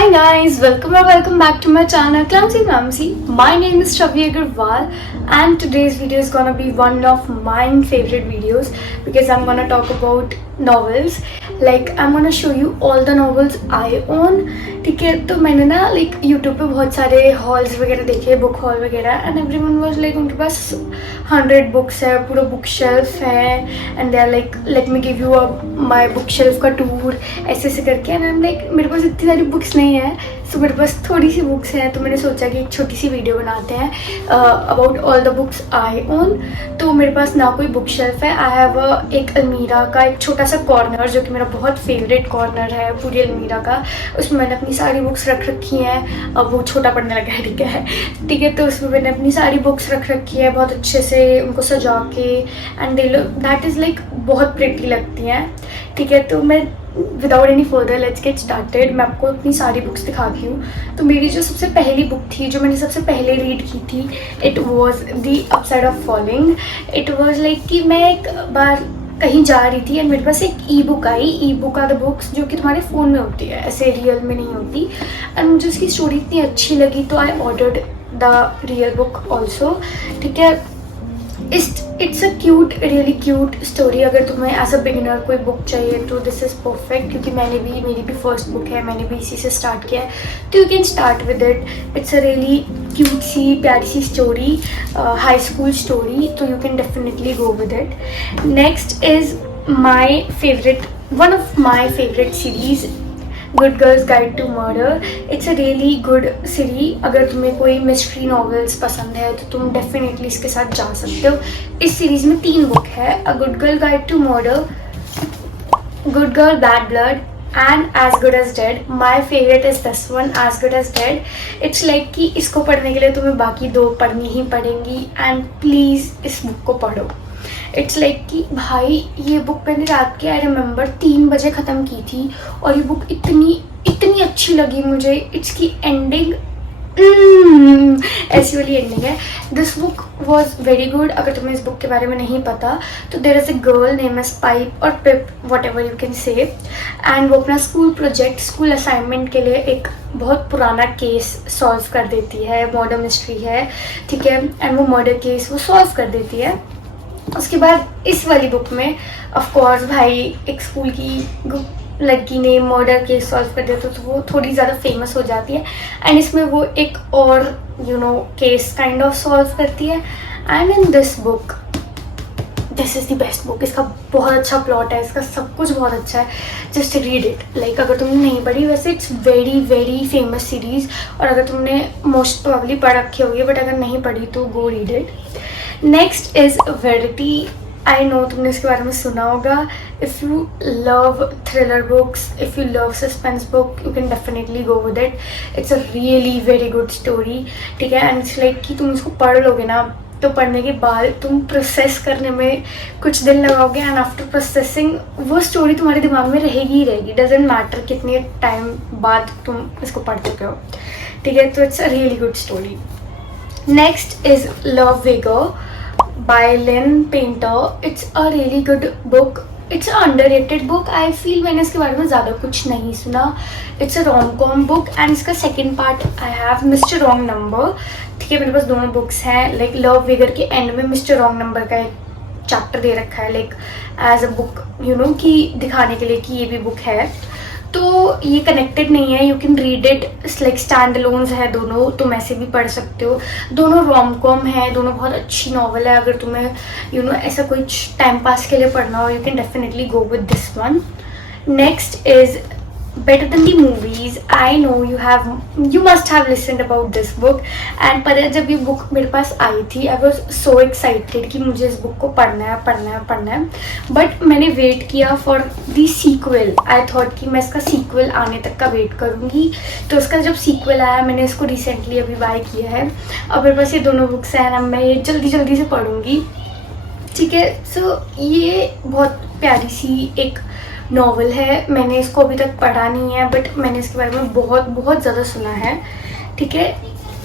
Hi guys, welcome back to my channel Clumsy Clumsy. My name is Shravi Agarwal and today's video is gonna be one of my favorite videos because I'm gonna talk about novels. Like I'm gonna show you all the novels I own. ठीक है, तो मैंने ना like YouTube पे बहुत सारे halls वगैरह देखे, बुक हॉल वगैरह, एंड एवरीवन वाज लाइक उनके पास 100 बुक्स है, पूरा बुक शेल्फ है, and they are like let me give you my book shelf का टूर, ऐसे ऐसे करके। एंड आई एम लाइक मेरे पास इतनी सारी बुक्स नहीं है, सो मेरे पास थोड़ी सी बुक्स हैं, तो मैंने सोचा कि एक छोटी सी वीडियो बनाते हैं about all the books I own. तो मेरे पास ना कोई बुक शेल्फ है, आई हैव एक अलमीरा का एक छोटा सा कॉर्नर जो कि मेरा बहुत फेवरेट कॉर्नर है पूरी अलमीरा का। उसमें मैंने अपनी सारी बुक्स रख रखी हैं। अब वो छोटा पड़ने लगा है, ठीक है, तो उसमें मैंने अपनी सारी बुक्स रख रखी है बहुत अच्छे से, उनको सजा के, and they look that is like बहुत प्रिटी लगती हैं, ठीक है। तो मैं without any further let's get started, मैं आपको अपनी सारी बुक्स दिखाती हूँ। तो मेरी जो सबसे पहली बुक थी, जो मैंने सबसे पहले रीड की थी, it was the upside of falling. It was like कि मैं एक बार कहीं जा रही थी एंड मेरे पास एक ई बुक आई। E book are the books जो कि तुम्हारे फ़ोन में होती है, ऐसे रियल में नहीं होती, एंड मुझे उसकी स्टोरी इतनी अच्छी लगी तो I ordered the real book also, ठीक है। It's a cute, really cute story. अगर तुम्हें एज अ बिगिनर कोई बुक चाहिए तो दिस इज़ परफेक्ट, क्योंकि मेरी भी फर्स्ट बुक है, मैंने भी इसी से स्टार्ट किया है, तो you can start with it. It's a really cute सी प्यारी सी स्टोरी, हाई स्कूल स्टोरी, तो you can definitely go with it. Next is my favourite, one of my favourite series, Good Girl's Guide to Murder. It's a really good series. अगर तुम्हें कोई mystery novels पसंद है तो तुम definitely इसके साथ जा सकते हो। इस सीरीज में 3 बुक है, a good girl guide to murder, good girl bad blood, and as good as dead. My favourite is this one, as good as dead. It's like कि इसको पढ़ने के लिए तुम्हें बाकी 2 पढ़नी ही पड़ेंगी, एंड प्लीज़ इस बुक को पढ़ो। इट्स लाइक कि भाई ये बुक मैंने रात के आई रिमेंबर 3 बजे ख़त्म की थी, और ये बुक इतनी अच्छी लगी मुझे। इट्स की एंडिंग ऐसी वाली एंडिंग है। This book was very good. अगर तुम्हें इस बुक के बारे में नहीं पता तो there is a girl name as Pippa और Pip, whatever you can say, and वो अपना स्कूल प्रोजेक्ट, स्कूल असाइनमेंट के लिए एक बहुत पुराना केस सॉल्व कर देती है, मर्डर मिस्ट्री है, ठीक है, एंड वो मर्डर केस वो सॉल्व कर देती है। उसके बाद इस वाली बुक में ऑफ कोर्स भाई एक स्कूल की लड़की ने मर्डर केस सॉल्व कर दिया तो वो थोड़ी ज़्यादा फेमस हो जाती है, एंड इसमें वो एक और केस काइंड ऑफ सॉल्व करती है। And in this book, this is the best book. इसका बहुत अच्छा प्लॉट है, इसका सब कुछ बहुत अच्छा है, जस्ट रीड इट। लाइक अगर तुमने नहीं पढ़ी, वैसे it's very very famous series, और अगर तुमने मोस्ट प्रोबेबली पढ़ रखी होगी, बट अगर नहीं पढ़ी तो गो read it. Next is verity. I know तुमने इसके बारे में सुना होगा। If you love thriller books, if you love suspense book, you can definitely go with it. It's a really very good story, ठीक है, एंड इट्स लाइक कि तुम इसको पढ़ लोगे ना, तो पढ़ने के बाद तुम प्रोसेस करने में कुछ दिन लगाओगे, एंड आफ्टर प्रोसेसिंग वो स्टोरी तुम्हारे दिमाग में रहेगी ही रहेगी। डजेंट मैटर कितने टाइम बाद तुम इसको पढ़ चुके हो, ठीक है। तो it's a really good story. Next is love vigour by Lynn Painter. It's a really good book. It's an underrated book. I feel मैंने इसके बारे में ज़्यादा कुछ नहीं सुना। It's a rom-com book and इसका second part I have Mr. Wrong Number, ठीक है। मेरे पास दोनों बुक्स हैं। लाइक लव विगर के एंड में Mr. Wrong Number का एक चैप्टर दे रखा है, लाइक एज अ बुक कि दिखाने के लिए कि ये भी बुक है। तो ये कनेक्टेड नहीं है, you can read it, like stand allowance है दोनों, तुम ऐसे भी पढ़ सकते हो। दोनों रोम कॉम है, दोनों बहुत अच्छी नॉवल है। अगर तुम्हें ऐसा कोई टाइम पास के लिए पढ़ना हो, you can definitely go with this one. Next is better than the movies. I know you must have listened about this book, and पर जब ये बुक मेरे पास आई थी आई वॉज सो एक्साइटेड कि मुझे इस बुक को पढ़ना है, बट मैंने वेट किया for the sequel. I thought कि मैं इसका सीक्वल आने तक का वेट करूँगी, तो इसका जब सीक्वल आया मैंने इसको रिसेंटली अभी बाय किया है। अब मेरे पास ये दोनों बुक्स हैं, अब मैं ये जल्दी से पढ़ूँगी, ठीक है। सो ये बहुत प्यारी सी एक नॉवल है। मैंने इसको अभी तक पढ़ा नहीं है, बट मैंने इसके बारे में बहुत ज़्यादा सुना है, ठीक है।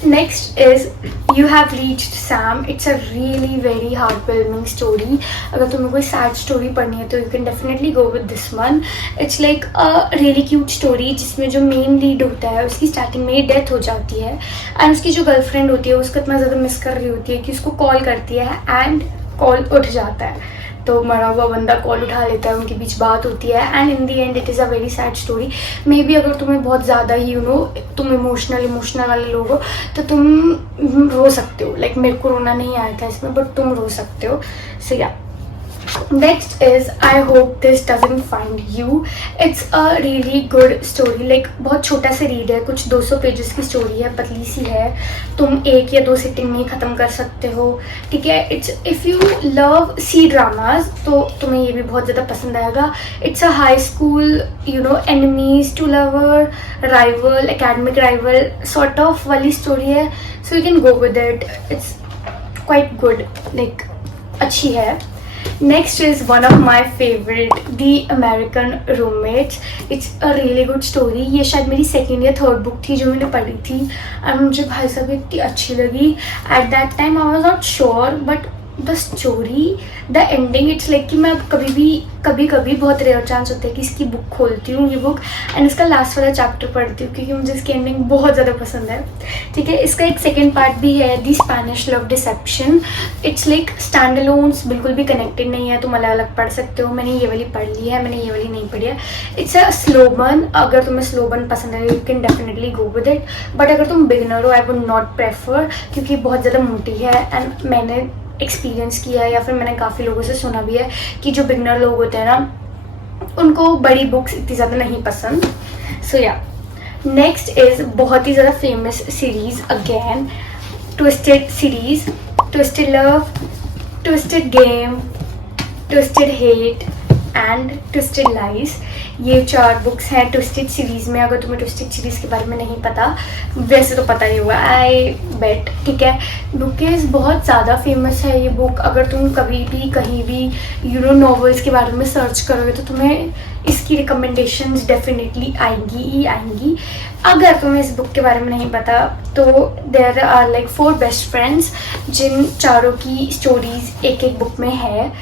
Next is You Have Reached Sam. It's a really very heartwarming story. अगर तुम्हें कोई सैड स्टोरी पढ़नी है तो you can definitely go with this one. It's like a really cute story जिसमें जो मेन लीड होता है उसकी स्टार्टिंग में ही डेथ हो जाती है एंड उसकी जो गर्लफ्रेंड होती है उसको इतना ज़्यादा मिस कर रही होती है कि उसको कॉल करती है एंड कॉल उठ जाता है. तो मरा हुआ बंदा कॉल उठा लेता है, उनके बीच बात होती है and in the and it is a very sad story. May be अगर तुम्हें बहुत ज़्यादा ही तुम इमोशनल वाले लोग हो तो तुम रो सकते हो. लाइक मेरे को रोना नहीं आया था इसमें बट तुम रो सकते हो. सो या next is I hope this doesn't find you. It's a really good story. Like बहुत छोटा सा रीड है, कुछ 200 पेजेस की स्टोरी है, पतली सी है, तुम 1 या 2 सिटिंग में ही ख़त्म कर सकते हो. ठीक है. It's if you love C dramas तो तुम्हें ये भी बहुत ज़्यादा पसंद आएगा. It's a high school enemies to lover, rival, academic rival sort of वाली स्टोरी है. So you can go with it. It's quite good. Like अच्छी है. Next is one of my favorite, The American Roommates. It's a really good story. ये शायद मेरी second या third book थी जो मैंने पढ़ी थी एंड मुझे भाई साहब इतनी अच्छी लगी. At that time I was not sure but the story, the ending, it's like कि मैं अब कभी बहुत रेयर चांस होता है कि इसकी बुक खोलती हूँ ये बुक एंड इसका लास्ट वाला चैप्टर पढ़ती हूँ क्योंकि मुझे इसकी एंडिंग बहुत ज़्यादा पसंद है. ठीक है. इसका एक सेकेंड पार्ट भी है, the Spanish love deception. It's like standalones, बिल्कुल भी कनेक्टेड नहीं है, तुम अलग अलग पढ़ सकते हो. मैंने ये वाली पढ़ ली है, मैंने ये वाली नहीं पढ़ी है. It's a slow burn. अगर तुम्हें स्लो बर्न पसंद है you can definitely go with it. But अगर तुम बिगिनर हो आई वुड नॉट प्रेफर क्योंकि बहुत ज़्यादा मोटी है एंड मैंने एक्सपीरियंस किया है या फिर मैंने काफ़ी लोगों से सुना भी है कि जो बिगनर लोग होते हैं ना उनको बड़ी बुक्स इतनी ज़्यादा नहीं पसंद. सो या नेक्स्ट इज़ बहुत ही ज़्यादा famous series again, twisted series. Twisted love, twisted game, twisted hate and twisted lies. ये 4 बुक्स हैं ट्विस्टेड सीरीज़ में. अगर तुम्हें ट्विस्टेड सीरीज़ के बारे में नहीं पता, वैसे तो पता ही होगा आई बेट. ठीक है. बुकेज बहुत ज़्यादा फेमस है ये बुक. अगर तुम कभी भी कहीं भी नॉवेल्स के बारे में सर्च करोगे तो तुम्हें इसकी रिकमेंडेशंस डेफिनेटली आएंगी ही आएंगी. अगर तुम्हें इस बुक के बारे में नहीं पता तो there are like 4 best friends जिन चारों की स्टोरीज एक बुक में है.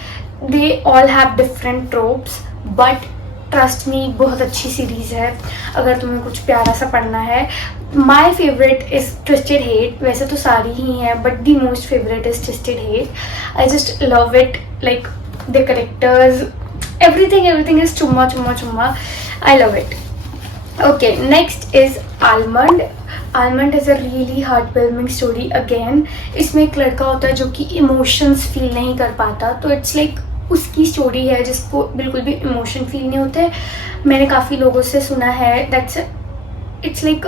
They all have different tropes but trust me बहुत अच्छी सीरीज़ है अगर तुम्हें कुछ प्यारा सा पढ़ना है. My favourite is twisted hate. वैसे तो सारी ही हैं but the most favourite is twisted hate. I just love it. Like the characters, everything is chumma. I love it. Okay, next is Almond. Almond is a really heartwarming story again. इसमें एक लड़का होता है जो कि emotions feel नहीं कर पाता, तो इट्स लाइक उसकी स्टोरी है जिसको बिल्कुल भी इमोशन फील नहीं होते. मैंने काफ़ी लोगों से सुना है दैट्स इट्स लाइक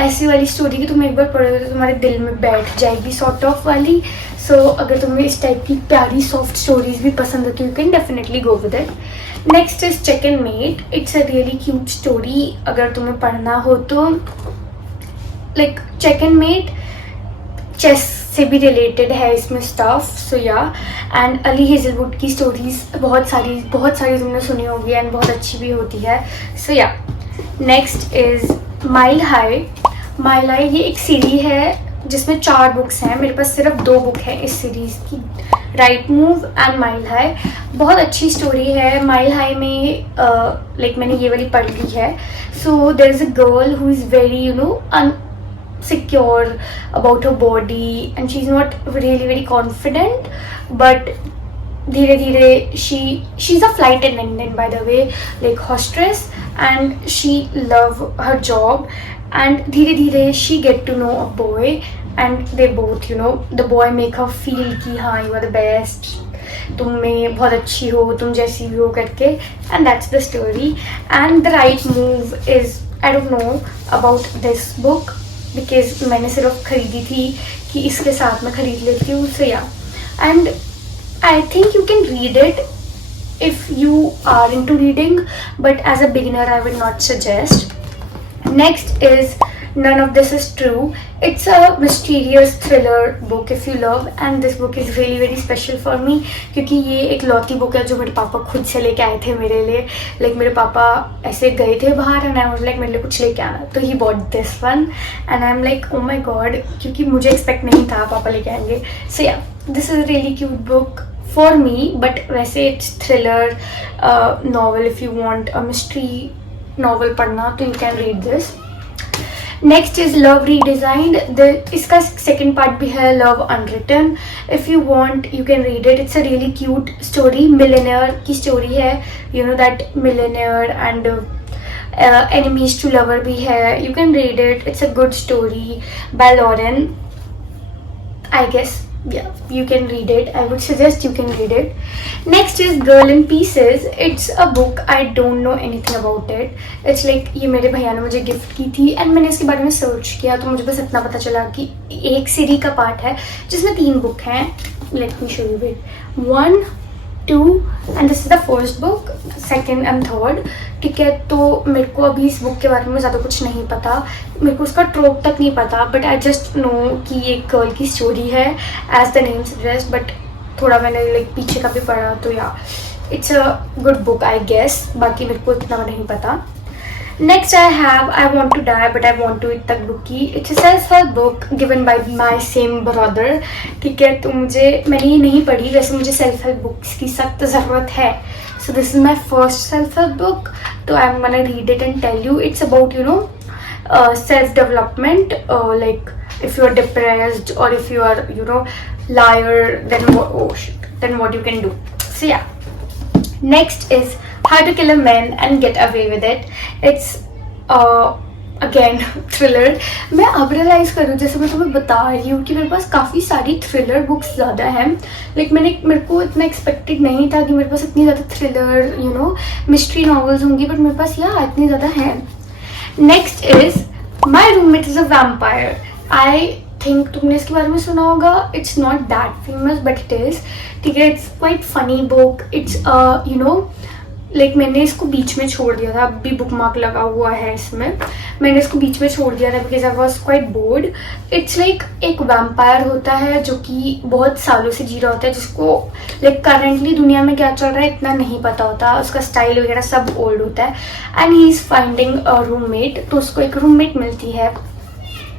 ऐसी वाली स्टोरी कि तुम एक बार पढ़ोगे तो तुम्हारे दिल में बैठ जाएगी सॉर्ट ऑफ वाली. सो अगर तुम्हें इस टाइप की प्यारी सॉफ्ट स्टोरीज भी पसंद है तो you can definitely go with it. Next is chicken mate. It's a really cute story अगर तुम्हें पढ़ना हो तो. लाइक चिकन मेट चेस से भी रिलेटेड है इसमें स्टफ. सो या एंड अली हेजलवुड की स्टोरीज बहुत सारी तुमने सुनी होगी एंड बहुत अच्छी भी होती है. सो या next is mile high. Mile high ये एक सीरीज है जिसमें 4 बुक्स हैं. मेरे पास सिर्फ 2 बुक है इस सीरीज़ की, right move and mile high. बहुत अच्छी स्टोरी है. माइल हाई में लाइक मैंने ये वाली पढ़ ली है. So there is a girl who is very unsecure about her body and she's not really very confident but धीरे धीरे she's a flight attendant by the way, like hostess, and she love her job and धीरे धीरे she get to know a boy and they both the boy make her feel कि हाँ you are the best, तुम में बहुत अच्छी हो, तुम जैसी भी हो करके. and that's the story. and the right move is I don't know about this book because मैंने सिर्फ खरीदी थी कि इसके साथ में खरीद लेती हूँ. so yeah, and I think you can read it if you are into reading but as a beginner I would not suggest. next is none of this is true. It's a mysterious thriller book if you love, and this book is really very special for me क्योंकि ये एक लौती book है जो मेरे पापा खुद से लेके आए थे मेरे लिए. लाइक मेरे पापा ऐसे गए थे बाहर एंड आई वाज लाइक मेरे लिए कुछ लेके आना, तो he bought this one and I am like oh my God, क्योंकि मुझे एक्सपेक्ट नहीं था पापा लेके आएंगे. So yeah, this is really cute book for me. But वैसे it's thriller novel. If you want a mystery novel पढ़ना तो you can read this. Next is Love Redesigned. इसका सेकेंड पार्ट भी है, Love Unwritten. If you want you can read it. It's a really cute story. Millionaire की story है. You know that millionaire and enemies to lover भी है. You can read it. It's a good story by Lauren, I guess. Yeah, you can read it. I would suggest you can read it. Next is Girl in Pieces. It's a book. I don't know anything about it. It's like ये मेरे भैया ने मुझे gift की थी and मैंने इसके बारे में सर्च किया तो मुझे बस इतना पता चला कि एक सीरी का पार्ट है जिसमें 3 बुक हैं. Let me show you it. 1, 2 and this is the first book, second and third. ठीक है, तो मेरे को अभी इस बुक के बारे में ज़्यादा कुछ नहीं पता. मेरे को उसका ट्रोप तक नहीं पता, बट आई जस्ट नो कि ये एक गर्ल की स्टोरी है as the name suggest. But थोड़ा मैंने लाइक पीछे का भी पढ़ा तो या it's a good book I guess. बाकी मेरे को इतना नहीं पता. Next I have I Want to Die But I Want to Eat Takbuki. It's a self-help book given by my same brother. ठीक है, तो मैंने ये नहीं पढ़ी. वैसे मुझे सेल्फ हेल्प बुक्स की सख्त ज़रूरत है. So this is my first self-help book. So I'm gonna read it and tell you. It's about, you know, self-development. Like if you are depressed or if you are, you know, liar, then what you can do. So yeah. Next is How to Kill a Man and Get Away with It. It's again thriller. मैं अब realise करूँ, जैसे मैं तुम्हें बता रही हूँ कि मेरे पास काफ़ी सारी थ्रिलर बुक्स ज़्यादा हैं. लाइक मेरे को इतना एक्सपेक्टेड नहीं था कि मेरे पास इतनी ज़्यादा thriller you know mystery novels होंगी, बट मेरे पास इतनी ज़्यादा हैं. Next is my roommate is a vampire. I think तुमने इसके बारे में सुना होगा. It's not that famous but it is. ठीक है, it's quite funny book. It's you know like मैंने इसको बीच में छोड़ दिया था. अभी बुक मार्क लगा हुआ है इसमें. मैंने इसको बीच में छोड़ दिया था because I was quite board. It's like एक वैम्पायर होता है जो कि बहुत सालों से जी रहा होता है, जिसको लाइक करेंटली दुनिया में क्या चल रहा है इतना नहीं पता होता. उसका स्टाइल वगैरह सब ओल्ड होता है and he is finding a roommate. तो उसको एक रूममेट मिलती है.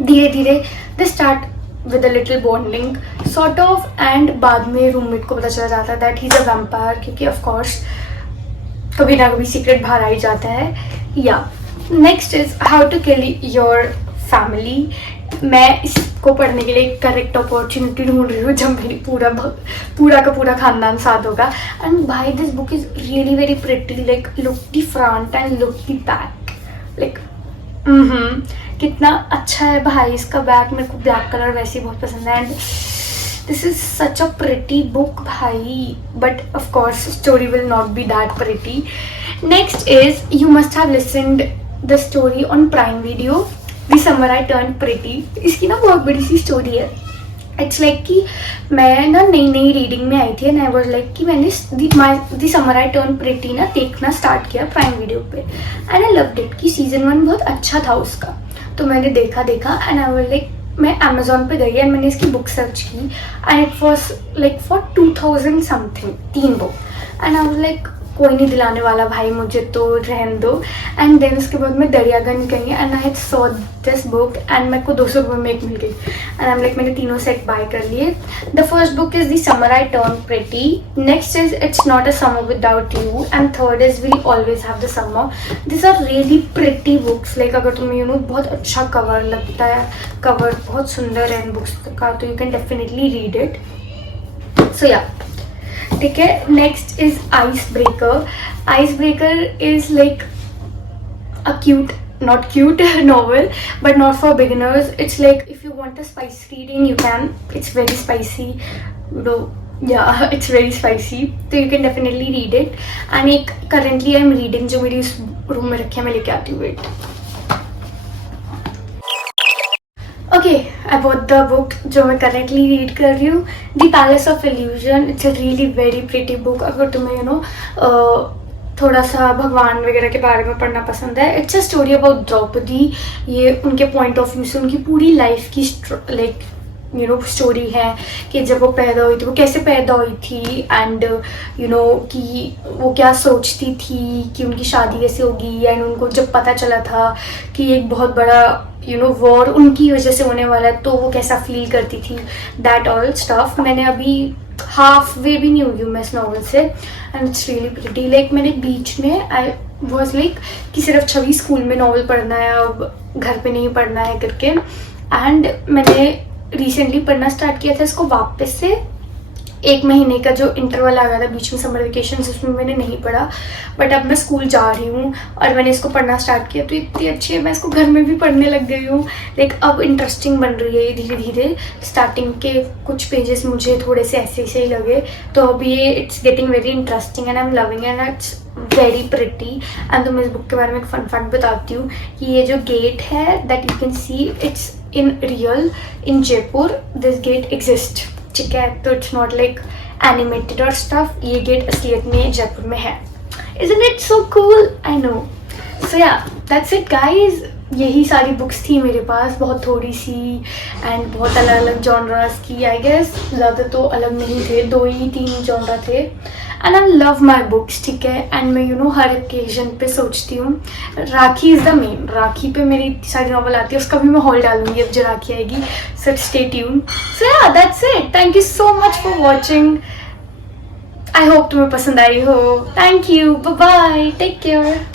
धीरे धीरे they start with a little bonding sort of and बाद में रूममेट को पता चला जाता है that he is a vampire, क्योंकि ऑफकोर्स कभी ना कभी सीक्रेट बाहर आ ही जाता है. या next is how to kill your family. मैं इसको पढ़ने के लिए करेक्ट अपॉर्चुनिटी ढूंढ रही हूँ जब मेरी पूरा का पूरा खानदान साथ होगा. एंड भाई this book is really very pretty. Like look the front end look the back. Like कितना अच्छा है भाई इसका बैक. मेरे को ब्लैक कलर वैसे ही बहुत पसंद है. And this is such a pretty book bhai, but of course story will not be that pretty. Next is you must have listened the story on Prime Video, The Summer I Turned Pretty. इसकी ना बहुत बड़ी सी story है. It's like कि मैं ना नई reading में आई थी एंड आई वाज लाइक कि मैंने दी समर आई टर्न प्रिटी ना देखना स्टार्ट किया प्राइम वीडियो पे एंड आई लव्ड इट. कि सीजन 1 बहुत अच्छा था उसका, तो मैंने देखा एंड आई वाज लाइक मैं अमेजोन पे गई एंड मैंने इसकी बुक सर्च की and it was like for 2000 something 3 book. And I was like कोई नहीं दिलाने वाला भाई, मुझे तो रहने दो. एंड देन उसके बाद मैं दरियागंज गई and I saw this book and मेरे को 200 रुपये में एक मिल गई एंड आई लाइक मैंने तीनों सेट बाय कर लिए. The first book is the summer I turned pretty. Next is it's not a summer without you and third is we always have the summer. This are really pretty books. Like अगर तुम्हें you know बहुत अच्छा cover लगता है, cover बहुत सुंदर है इन books का, तो you can definitely read it. So yeah ठीक है. Next is Ice Breaker. Ice Breaker is like a cute, not cute novel, but not for beginners. It's like if you want a spicy reading you can. It's very spicy though. Yeah, it's very spicy, so you can definitely read it. And एक currently I'm reading जो मेरी उस room में रखी है, मैं लेके आती हूँ. Wait. Okay, I bought the book जो मैं currently read कर रही हूँ, The Palace of Illusion. It's a really very pretty book. अगर तुम्हें थोड़ा सा भगवान वगैरह के बारे में पढ़ना पसंद है. It's a story about Draupadi. ये उनके पॉइंट ऑफ व्यू से उनकी पूरी लाइफ की लाइक स्टोरी है कि जब वो पैदा हुई थी, वो कैसे पैदा हुई थी, एंड कि वो क्या सोचती थी कि उनकी शादी कैसे होगी, एंड उनको जब पता चला था कि एक बहुत बड़ा वॉर उनकी वजह से होने वाला है, तो वो कैसा फील करती थी. That all stuff. मैंने अभी हाफ वे भी नहीं हुई हूँ मैं इस नॉवल से, and it's really pretty. Like मैंने बीच में आई वॉज लाइक कि सिर्फ छवि स्कूल में नॉवल पढ़ना है, अब घर पे नहीं पढ़ना है करके, एंड मैंने रिसेंटली पढ़ना स्टार्ट किया था इसको वापस से. 1 महीने का जो इंटरवल आ गया था बीच में समर वेकेशन, उसमें मैंने नहीं पढ़ा, बट अब मैं स्कूल जा रही हूँ और मैंने इसको पढ़ना स्टार्ट किया तो इतनी अच्छी है, मैं इसको घर में भी पढ़ने लग गई हूँ. लाइक अब इंटरेस्टिंग बन रही है ये धीरे धीरे. स्टार्टिंग के कुछ पेजेस मुझे थोड़े से ऐसे ही लगे, तो अब ये it's getting very interesting and I am loving and it's very pretty. And तो मैं इस बुक के बारे में एक फन फैक्ट बताती हूँ कि ये जो गेट है that you can see, it's in real in Jaipur. This gate exist, ठीक है, तो इट्स नॉट लाइक एनिमेटेड और स्टफ. ये गेट असलियत में जयपुर में है. Isn't it so cool? I know. So yeah, that's it guys. यही सारी बुक्स थी मेरे पास, बहुत थोड़ी सी एंड बहुत अलग अलग जॉनरास की. आई गेस ज़्यादा तो अलग नहीं थे, 2 ही 3 जॉनरा थे. And I love my books, ठीक है. एंड मैं हर ओकेजन पे सोचती हूँ, राखी इज़ द मेन, राखी पे मेरी इतनी सारी नॉवल आती है, उसका भी मैं हॉल डालूंगी अब जो राखी आएगी. So stay tune. So yeah that's it. Thank you so much for watching. I hope तुम्हें पसंद आई हो. Thank you. Bye bye. Take care.